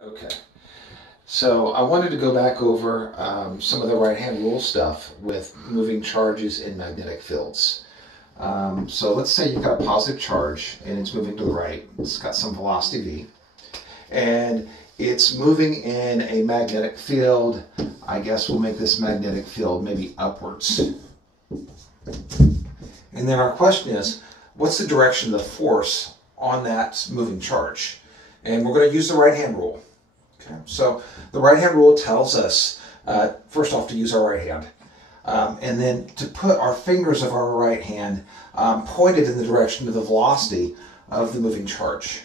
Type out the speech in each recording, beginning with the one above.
Okay, so I wanted to go back over some of the right-hand rule stuff with moving charges in magnetic fields. So let's say you've got a positive charge and it's moving to the right. It's got some velocity v, and it's moving in a magnetic field. I guess we'll make this magnetic field maybe upwards. And then our question is, what's the direction of the force on that moving charge? And we're going to use the right-hand rule. Okay, so the right-hand rule tells us, first off, to use our right hand, and then to put our fingers of our right hand pointed in the direction of the velocity of the moving charge.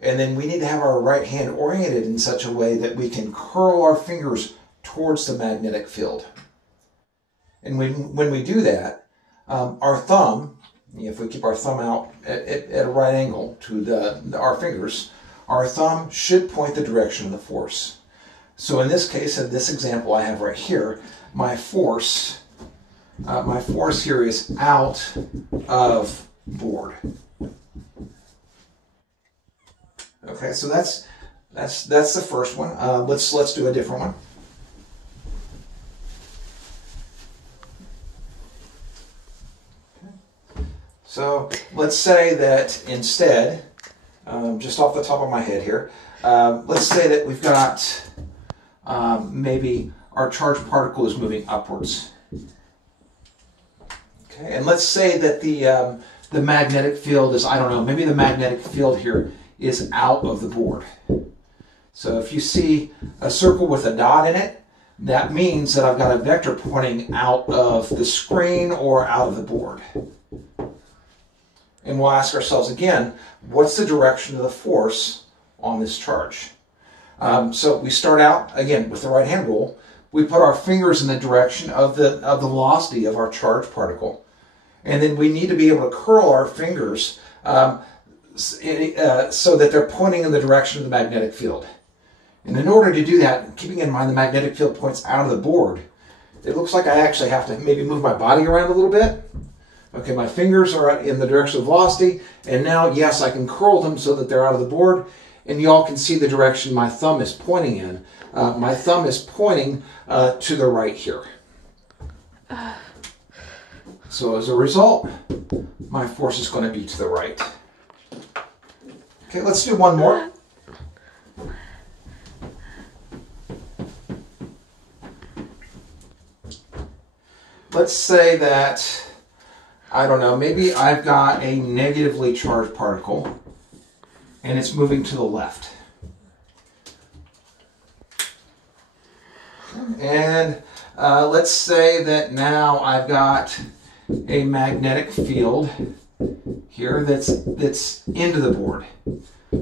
And then we need to have our right hand oriented in such a way that we can curl our fingers towards the magnetic field. And when we do that, our thumb, if we keep our thumb out at a right angle to our fingers, our thumb should point the direction of the force. So in this case, in this example I have right here, my force here is out of board. Okay, so that's the first one. Let's do a different one. Okay. So let's say that instead, just off the top of my head here, let's say that we've got maybe our charged particle is moving upwards. Okay, and let's say that the magnetic field is, I don't know, maybe the magnetic field here is out of the board. So if you see a circle with a dot in it, that means that I've got a vector pointing out of the screen or out of the board. And we'll ask ourselves again, what's the direction of the force on this charge? So we start out, again, with the right-hand rule. We put our fingers in the direction of the velocity of our charged particle. And then we need to be able to curl our fingers so that they're pointing in the direction of the magnetic field. And in order to do that, keeping in mind the magnetic field points out of the board, it looks like I actually have to maybe move my body around a little bit. Okay, my fingers are in the direction of velocity, and now, yes, I can curl them so that they're out of the board, and you all can see the direction my thumb is pointing in. My thumb is pointing to the right here. So as a result, my force is going to be to the right. Okay, let's do one more. Let's say that, I don't know, maybe I've got a negatively charged particle and it's moving to the left. And let's say that now I've got a magnetic field here that's into the board.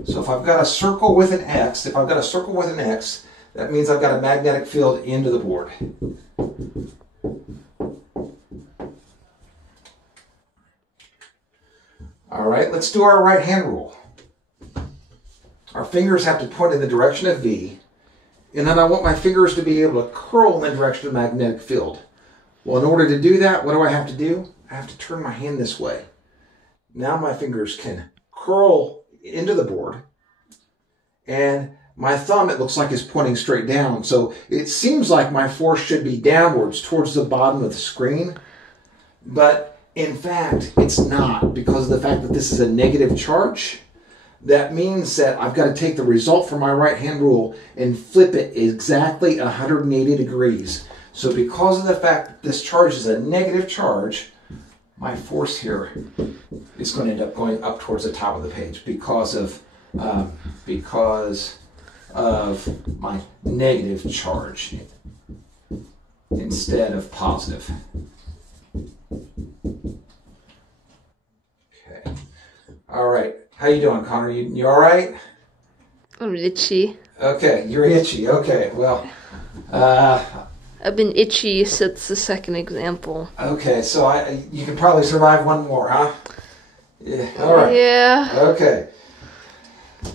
So if I've got a circle with an X, that means I've got a magnetic field into the board. All right, let's do our right-hand rule. Our fingers have to point in the direction of V, and then I want my fingers to be able to curl in the direction of the magnetic field. Well, in order to do that, what do I have to do? I have to turn my hand this way. Now my fingers can curl into the board, and my thumb, it looks like, is pointing straight down. So it seems like my force should be downwards towards the bottom of the screen, but in fact, it's not, because of the fact that this is a negative charge. That means that I've got to take the result from my right-hand rule and flip it exactly 180 degrees. So because of the fact that this charge is a negative charge, my force here is going to end up going up towards the top of the page because of my negative charge instead of positive. Okay. All right. How you doing, Connor? You all right? I'm itchy. Okay, you're itchy. Okay, well, I've been itchy since the second example. okay, so you can probably survive one more, huh? Yeah. All right. Yeah. Okay.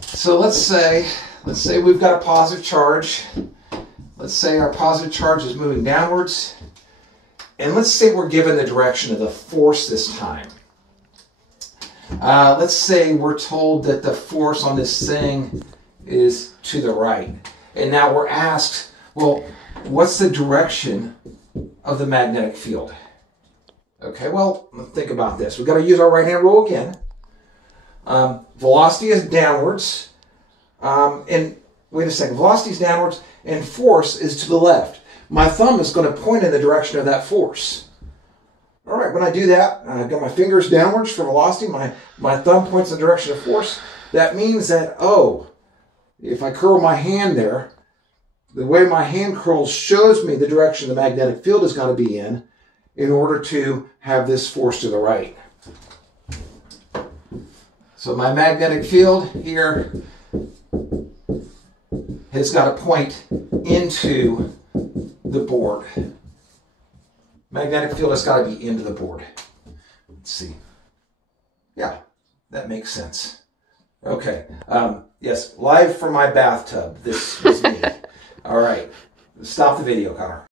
So let's say we've got a positive charge. Let's say our positive charge is moving downwards, and let's say we're given the direction of the force this time. Let's say we're told that the force on this thing is to the right. And now we're asked, well, what's the direction of the magnetic field? Okay, well, think about this. We've got to use our right-hand rule again. Velocity is downwards. And wait a second. Velocity is downwards, and force is to the left. My thumb is going to point in the direction of that force. All right, when I do that, I've got my fingers downwards for velocity. My thumb points in the direction of force. That means that, if I curl my hand there, the way my hand curls shows me the direction the magnetic field is going to be in order to have this force to the right. So my magnetic field here has got to point into the board. Magnetic field has got to be into the board. Let's see. Yeah, that makes sense. Okay. Yes, live from my bathtub. This was me. All right. Stop the video, Connor.